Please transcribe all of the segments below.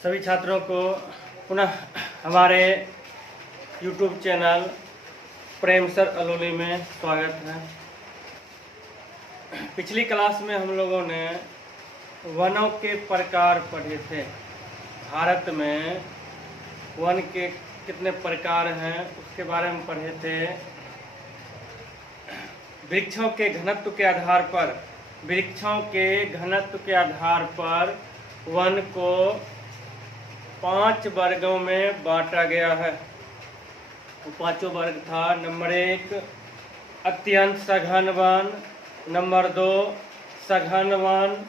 सभी छात्रों को पुनः हमारे YouTube चैनल प्रेम सर अलोली में स्वागत है। पिछली क्लास में हम लोगों ने वनों के प्रकार पढ़े थे। भारत में वन के कितने प्रकार हैं उसके बारे में पढ़े थे। वृक्षों के घनत्व के आधार पर वन को 5 वर्गों में बांटा गया है। वो पांचों वर्ग था। नंबर 1 अत्यंत सघन वन, नंबर 2 सघन वन,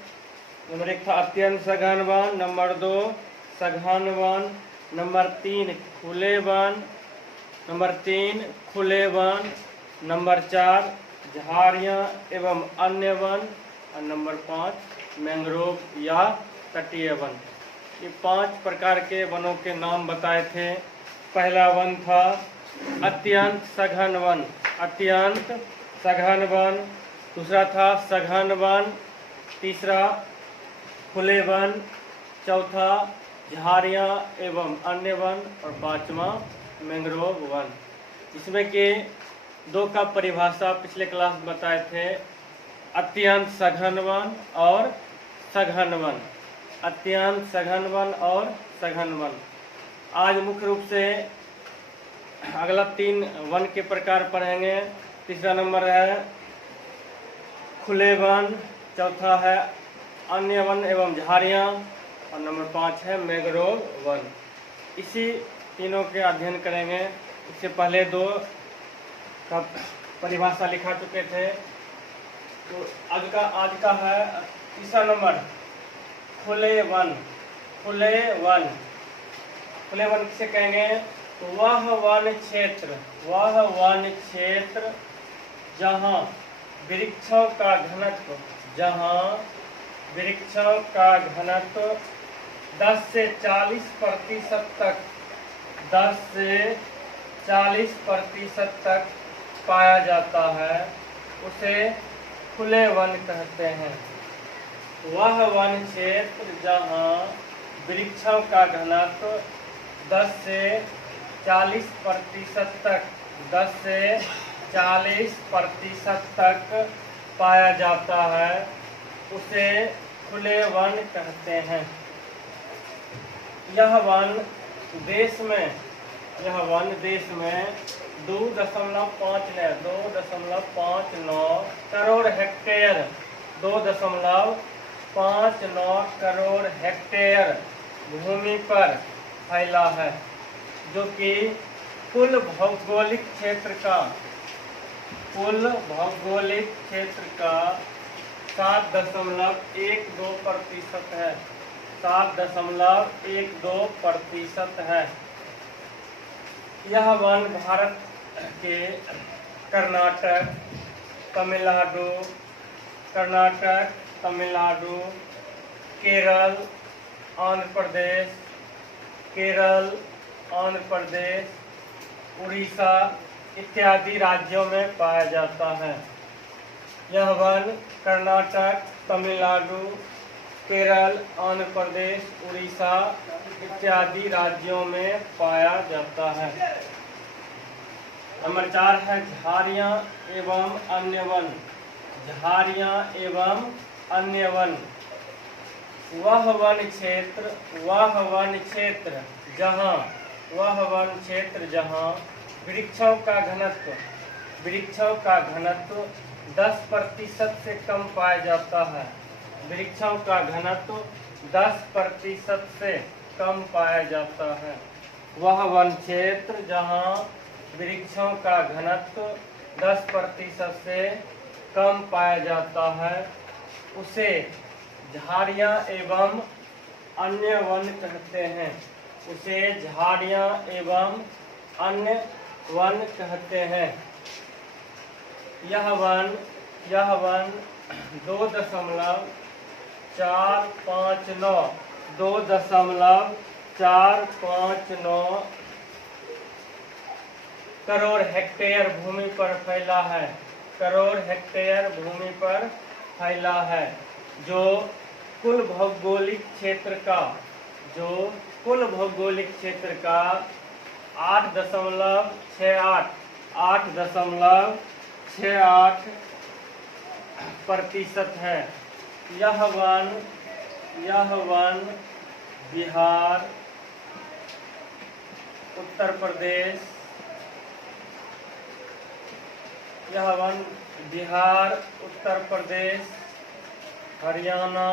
नंबर 1 था अत्यंत सघन वन, नंबर 2 सघन वन, नंबर 3 खुले वन, नंबर 3 खुले वन, नंबर 4 झाड़ियाँ एवं अन्य वन और नंबर 5 मैंग्रोव या तटीय वन। ये 5 प्रकार के वनों के नाम बताए थे। पहला वन था अत्यंत सघन वन, अत्यंत सघन वन। दूसरा था सघन वन, तीसरा खुले वन, चौथा झाड़ियाँ एवं अन्य वन और 5वां मैंग्रोव वन। इसमें के 2 का परिभाषा पिछले क्लास में बताए थे, अत्यंत सघन वन और सघन वन, अत्यंत सघन वन और सघन वन। आज मुख्य रूप से अगला 3 वन के प्रकार पढ़ेंगे। तीसरा नंबर है खुले वन, चौथा है अन्य वन एवं झाड़ियाँ और नंबर 5 है मैंग्रोव वन। इसी तीनों के अध्ययन करेंगे। इससे पहले 2 का परिभाषा लिखा चुके थे। तो आज का है तीसरा नंबर खुले वन। खुले वन, खुले वन किसे कहेंगे? तो वह वन क्षेत्र जहाँ वृक्षों का घनत्व 10 से 40% तक 10 से 40% तक पाया जाता है, उसे खुले वन कहते हैं। वह वन क्षेत्र जहाँ वृक्षों का घनत्व 10 से 40% तक 10 से 40% तक पाया जाता है, उसे खुले वन कहते हैं। यह वन देश में 2.59 करोड़ हेक्टेयर 2.59 करोड़ हेक्टेयर भूमि पर फैला है, जो कि कुल भौगोलिक क्षेत्र का 7.12% है। 7.12% है। यह वन भारत के कर्नाटक, तमिलनाडु, केरल, आंध्र प्रदेश, उड़ीसा इत्यादि राज्यों में पाया जाता है। यह वन कर्नाटक, तमिलनाडु, केरल, आंध्र प्रदेश, उड़ीसा इत्यादि राज्यों में पाया जाता है। नंबर 4 है झाड़ियाँ एवं अन्य वन। झाड़ियाँ एवं अन्य वन, वह वन क्षेत्र जहाँ वृक्षों का घनत्व 10% से कम पाया जाता है। वृक्षों का घनत्व 10% से कम पाया जाता है। वह वन क्षेत्र जहाँ वृक्षों का घनत्व 10% से कम पाया जाता है, उसे झाड़ियाँ एवं अन्य वन कहते हैं। उसे झाड़ियाँ एवं अन्य वन कहते हैं। यह वन 2.459 करोड़ हेक्टेयर भूमि पर फैला है, जो कुल भौगोलिक क्षेत्र का जो कुल भौगोलिक क्षेत्र का 8.68% है। यह वन बिहार, उत्तर प्रदेश, हरियाणा,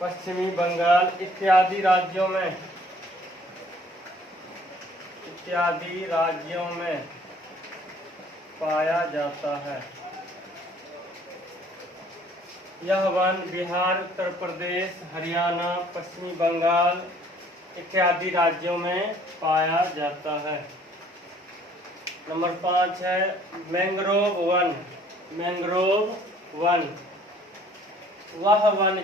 पश्चिमी बंगाल इत्यादि राज्यों में पाया जाता है। यह वन बिहार, उत्तर प्रदेश, हरियाणा, पश्चिमी बंगाल इत्यादि राज्यों में पाया जाता है। नंबर 5 है मैंग्रोव वन। वह वन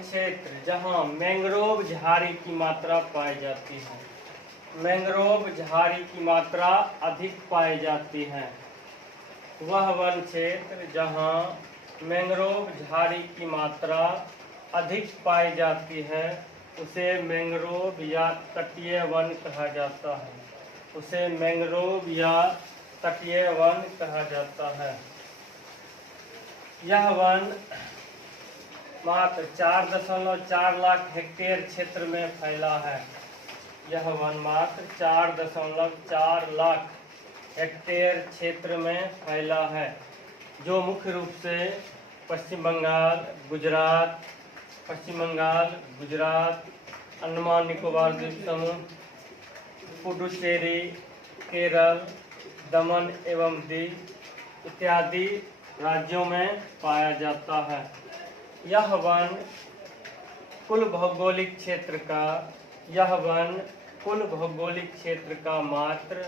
क्षेत्र जहाँ मैंग्रोव झाड़ी की मात्रा पाई जाती है। मैंग्रोव झाड़ी की मात्रा अधिक पाई जाती है। वह वन क्षेत्र जहाँ मैंग्रोव झाड़ी की मात्रा अधिक पाई जाती है उसे मैंग्रोव या तटीय वन कहा जाता है। यह वन मात्र 4.4 लाख हेक्टेयर क्षेत्र में फैला है। यह वन मात्र 4.4 लाख हेक्टेयर क्षेत्र में फैला है, जो मुख्य रूप से पश्चिम बंगाल, गुजरात, अंडमान निकोबार द्वीप समूह, पुडुचेरी, केरल, दमन एवं दीव इत्यादि राज्यों में पाया जाता है। यह वन कुल भौगोलिक क्षेत्र का मात्र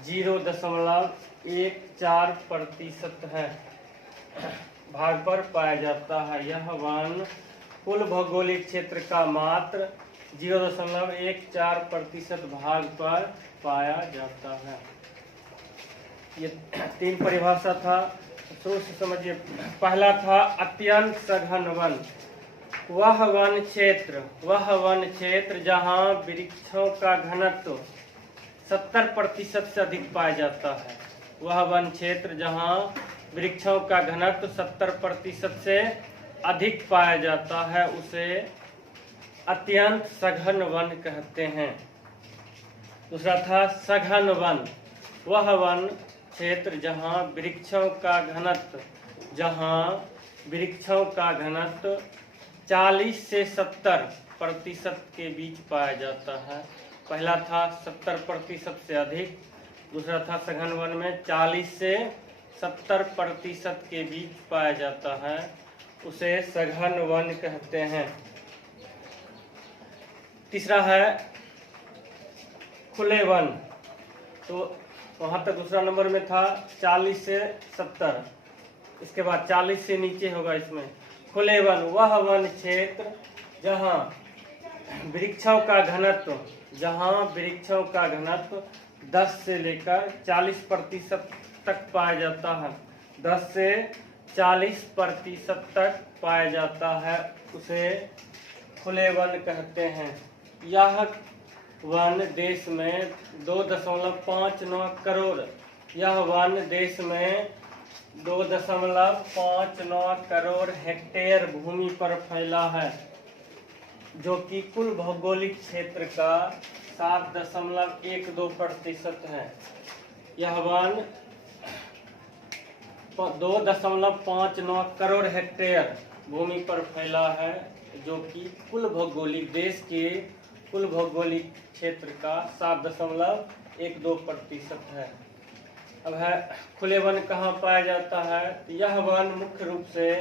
0.14% है भाग पर पाया जाता है। यह वन कुल भौगोलिक क्षेत्र का मात्र 0.14% भाग पर पाया जाता है। ये 3 परिभाषा था, शुरू से समझिए। पहला था अत्यंत सघन वन। वह वन क्षेत्र जहाँ वृक्षों का घनत्व 70% से अधिक पाया जाता है। वह वन क्षेत्र जहाँ वृक्षों का घनत्व 70% से अधिक पाया जाता है उसे अत्यंत सघन वन कहते हैं। दूसरा था सघन वन। वह वन क्षेत्र जहाँ वृक्षों का घनत्व 40 से 70% के बीच पाया जाता है। पहला था 70% से अधिक, दूसरा था सघन वन में 40 से 70% के बीच पाया जाता है, उसे सघन वन कहते हैं। तीसरा है खुले वन। तो वहाँ तक दूसरा नंबर में था 40 से 70, इसके बाद 40 से नीचे होगा इसमें। खुले वन वह वन क्षेत्र जहाँ वृक्षों का घनत्व 10 से लेकर 40% तक पाया जाता है। 10 से 40% तक पाया जाता है, उसे खुले वन कहते हैं। यह वन देश में 2.59 करोड़ हेक्टेयर भूमि पर फैला है, जो कि कुल भौगोलिक क्षेत्र का 7.12% है। यह वन 2.59 करोड़ हेक्टेयर भूमि पर फैला है, जो कि देश के कुल भौगोलिक क्षेत्र का 7.12% है। अब है खुले वन कहाँ पाया जाता है। यह वन मुख्य रूप से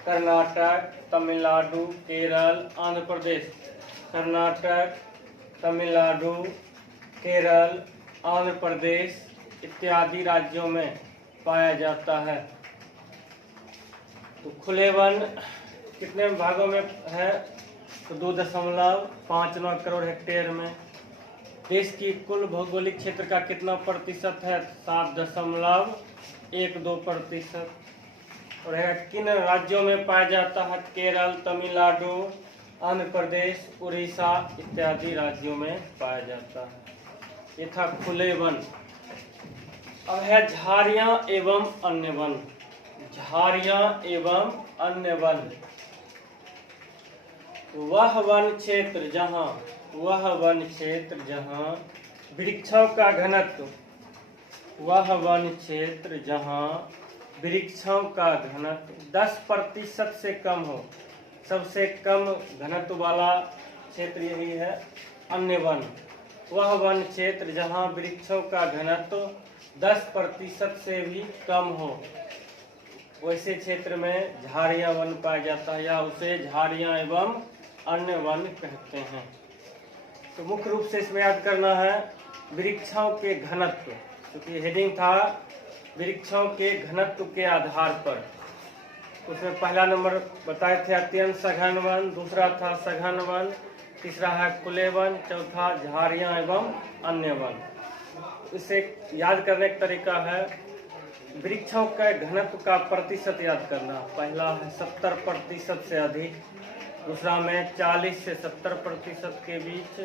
कर्नाटक, तमिलनाडु, केरल, आंध्र प्रदेश इत्यादि राज्यों में पाया जाता है। तो खुले वन कितने भागों में है? तो 2.59 करोड़ हेक्टेयर में। देश की कुल भौगोलिक क्षेत्र का कितना प्रतिशत है? 7.12%। और है किन राज्यों में पाया जाता है? केरल, तमिलनाडु, आंध्र प्रदेश, उड़ीसा इत्यादि राज्यों में पाया जाता है। ये था खुले वन। अब है झाड़ियां एवं अन्य वन। झाड़ियां एवं अन्य वन वह वन क्षेत्र जहां वृक्षों का घनत्व 10% से कम हो। सबसे कम घनत्व वाला क्षेत्र यही है अन्य वन। वह वन क्षेत्र जहां वृक्षों का घनत्व 10% से भी कम हो, वैसे क्षेत्र में झाड़ियां वन पाया जाता है, या उसे झाड़ियां एवं अन्य वन कहते हैं। तो मुख्य रूप से इसमें याद करना है वृक्षों के घनत्व, क्योंकि हेडिंग था वृक्षों के घनत्व के आधार पर। उसमें पहला नंबर बताए थे अत्यंत सघन वन, दूसरा था सघन वन, तीसरा है खुले वन, चौथा झाड़ियां एवं अन्य वन। इसे याद करने का तरीका है वृक्षों के घनत्व का प्रतिशत याद करना। पहला है 70% से अधिक, दूसरा में 40 से 70% के बीच,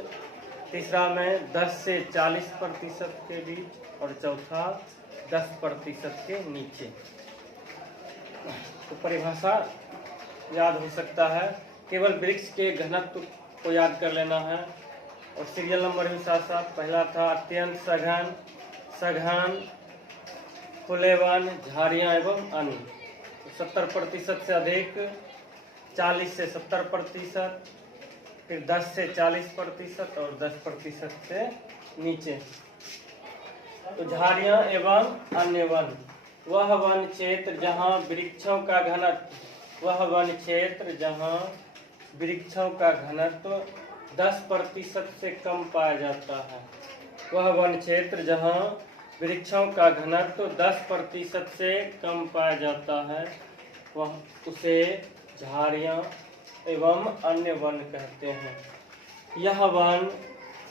तीसरा में 10 से 40% के बीच, और चौथा 10% के नीचे। तो परिभाषा याद हो सकता है, केवल वृक्ष के घनत्व को याद कर लेना है। और सीरियल नंबर भी साथ साथ, पहला था अत्यंत सघन, सघन, खुले वन, झाड़ियां एवं अन्य। तो 70% से अधिक, 40 से 70%, फिर 10 से 40% और 10% से नीचे। तो झाड़ियां एवं अन्य वन वह वन क्षेत्र जहां वृक्षों का घनत्व 10% से कम पाया जाता है। वह वन क्षेत्र जहां वृक्षों का घनत्व 10% से कम पाया जाता है, वह उसे झाड़ियां एवं अन्य वन कहते हैं। यह वन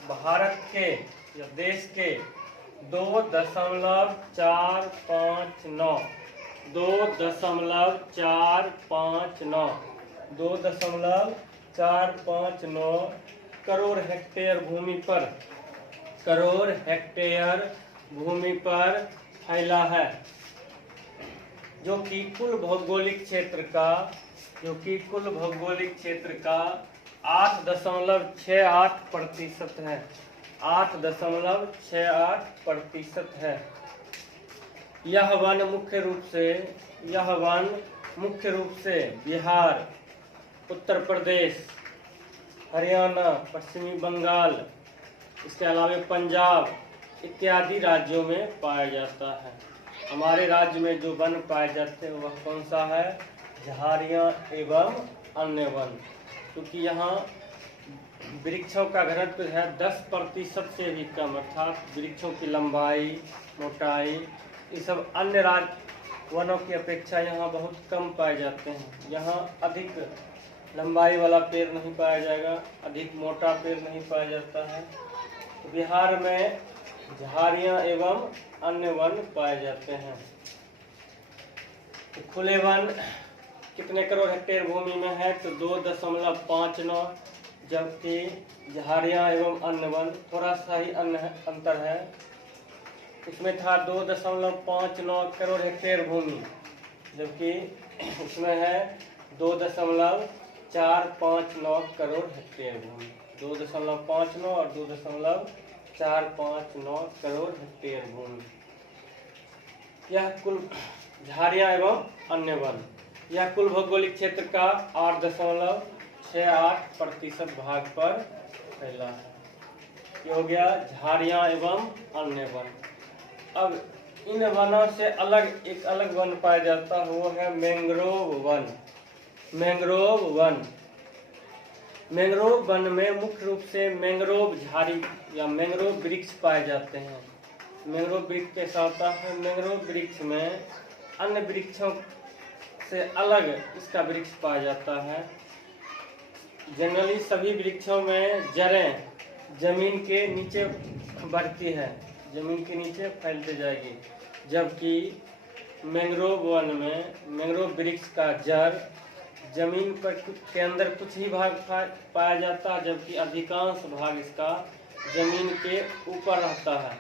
भारत के या देश के 2.459 करोड़ हेक्टेयर भूमि पर फैला है, जो कि कुल भौगोलिक क्षेत्र का 8.68% है। 8.68% है। यह वन मुख्य रूप से बिहार, उत्तर प्रदेश, हरियाणा, पश्चिमी बंगाल, इसके अलावा पंजाब इत्यादि राज्यों में पाया जाता है। हमारे राज्य में जो वन पाए जाते हैं वह कौन सा है? झाड़ियां एवं अन्य वन। क्योंकि यहाँ वृक्षों का घनत्व है 10% से भी कम, अर्थात वृक्षों की लंबाई, मोटाई, ये सब अन्य राज्य वनों की अपेक्षा यहाँ बहुत कम पाए जाते हैं। यहाँ अधिक लंबाई वाला पेड़ नहीं पाया जाएगा, अधिक मोटा पेड़ नहीं पाया जाता है। बिहार में झाड़ियां एवं अन्य वन पाए जाते हैं। तो खुले वन कितने करोड़ हेक्टेयर भूमि में है? तो 2.59, जबकि झाड़ियां एवं अन्य वन थोड़ा सा ही अंतर है। इसमें था 2.59 करोड़ हेक्टेयर भूमि, जबकि इसमें है 2.459 करोड़ हेक्टेयर भूमि। 2.59 और 2.459 करोड़ हेक्टेयर भूमि। यह कुल झाड़ियां एवं अन्य वन, यह कुल भौगोलिक क्षेत्र का 8.68% भाग पर फैला है। ये हो गया झाड़ियां एवं अन्य वन। अब इन वनों से एक अलग वन पाया जाता है, वो है मैंग्रोव वन। मैंग्रोव वन में मुख्य रूप से मैंग्रोव झाड़ी या मैंग्रोव वृक्ष पाए जाते हैं। मैंग्रोव वृक्ष के साथ है, मैंग्रोव वृक्ष में अन्य वृक्षों से अलग इसका वृक्ष पाया जाता है। जनरली सभी वृक्षों में जड़ें जमीन के नीचे बढ़ती है, जमीन के नीचे फैलते जाएगी, जबकि मैंग्रोव वन में मैंग्रोव वृक्ष का जड़ जमीन पर के अंदर कुछ ही भाग पाया जाता है, जबकि अधिकांश भाग इसका जमीन के ऊपर रहता है,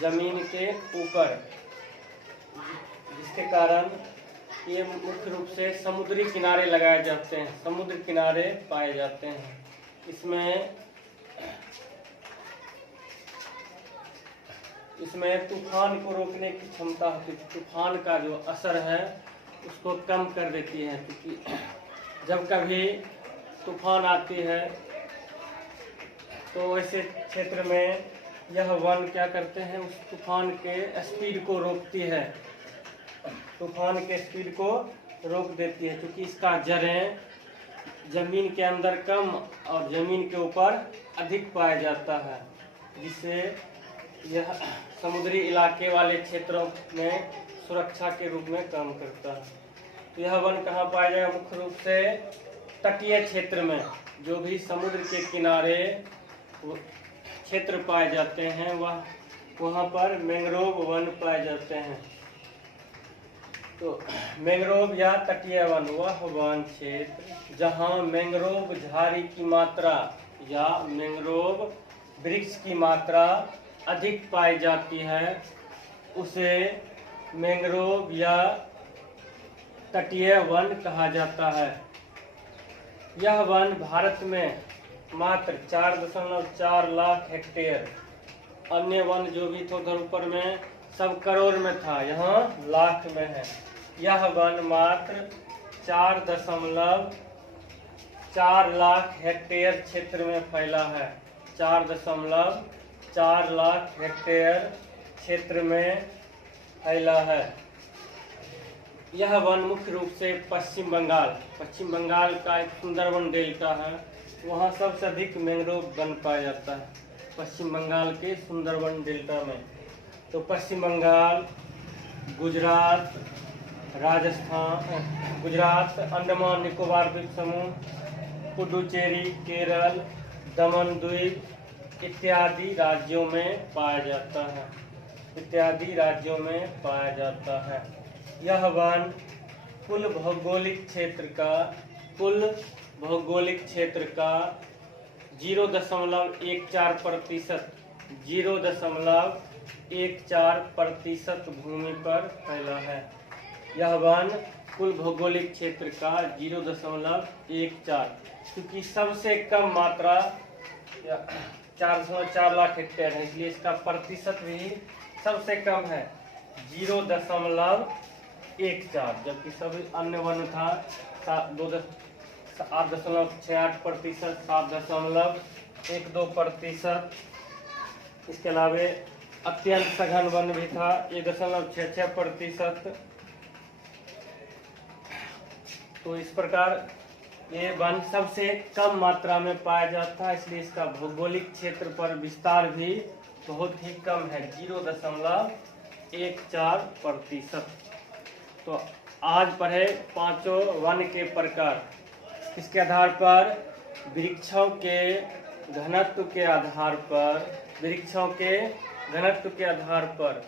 जमीन के ऊपर, जिसके कारण ये मुख्य रूप से समुद्री किनारे लगाए जाते हैं, समुद्र किनारे पाए जाते हैं। इसमें तूफान को रोकने की क्षमता होती है, तूफान का जो असर है उसको कम कर देती है, क्योंकि जब कभी तूफान आती है तो ऐसे क्षेत्र में यह वन क्या करते हैं, उस तूफान के स्पीड को रोकती है, तूफान के स्पीड को रोक देती है, क्योंकि इसका जड़ें जमीन के अंदर कम और जमीन के ऊपर अधिक पाया जाता है, जिससे यह समुद्री इलाके वाले क्षेत्रों में सुरक्षा के रूप में काम करता है। तो यह वन कहाँ पाया जाएगा? मुख्य रूप से तटीय क्षेत्र में, जो भी समुद्र के किनारे क्षेत्र पाए जाते हैं वहाँ पर मैंग्रोव वन पाए जाते हैं। तो मैंग्रोव या तटीय वन वह वन क्षेत्र जहाँ मैंग्रोव झाड़ी की मात्रा या मैंग्रोव वृक्ष की मात्रा अधिक पाई जाती है, उसे मैंग्रोव या तटीय वन कहा जाता है। यह वन भारत में मात्र 4.4 लाख हेक्टेयर, अन्य वन जो भी थे उधर ऊपर में सब करोड़ में था, यहाँ लाख में है। यह वन मात्र 4.4 लाख हेक्टेयर क्षेत्र में फैला है, 4.4 लाख हेक्टेयर क्षेत्र में फैला है। यह वन मुख्य रूप से पश्चिम बंगाल का एक सुंदरवन डेल्टा है, वहाँ सबसे अधिक मैंग्रोव वन पाया जाता है, पश्चिम बंगाल के सुंदरवन डेल्टा में। तो पश्चिम बंगाल, गुजरात, राजस्थान, गुजरात, अंडमान निकोबार द्वीप समूह, पुडुचेरी, केरल, दमन द्वीप इत्यादि राज्यों में पाया जाता है, यह वन कुल भौगोलिक क्षेत्र का 0.14% भूमि पर फैला है। यह वन कुल भौगोलिक क्षेत्र का 0.14, क्योंकि सबसे कम मात्रा 4.4 लाख हेक्टेयर है, इसलिए इसका प्रतिशत भी सबसे कम है 0.14, जबकि सभी अन्य वन था 8.68%, 7.12%। इसके अलावा अत्यंत सघन वन भी था 1.66%। तो इस प्रकार ये वन सबसे कम मात्रा में पाया जाता है, इसलिए इसका भौगोलिक क्षेत्र पर विस्तार भी बहुत ही कम है, 0.14%। तो आज पढ़े पांचों वन के प्रकार, इसके आधार पर वृक्षों के घनत्व के आधार पर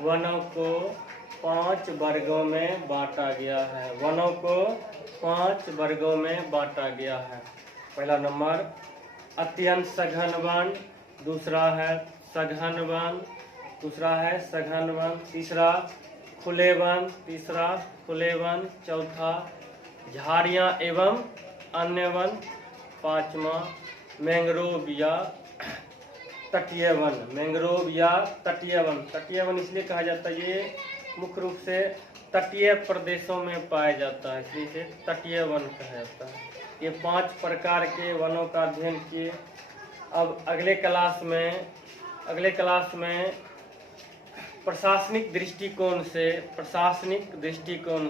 वनों को 5 वर्गों में बांटा गया है। पहला नंबर अत्यंत सघन वन, दूसरा है सघन वन, तीसरा खुले वन, चौथा झाड़ियाँ एवं अन्य वन, पांचवा मैंग्रोव या तटीय वन। तटीय वन इसलिए कहा जाता है, ये मुख्य रूप से तटीय प्रदेशों में पाया जाता है, इसलिए इसे तटीय वन कहा जाता है। ये 5 प्रकार के वनों का अध्ययन किए। अब अगले क्लास में प्रशासनिक दृष्टिकोण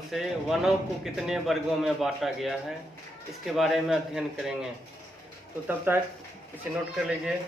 से वनों को कितने वर्गों में बांटा गया है, इसके बारे में अध्ययन करेंगे। तो तब तक इसे नोट कर लीजिए।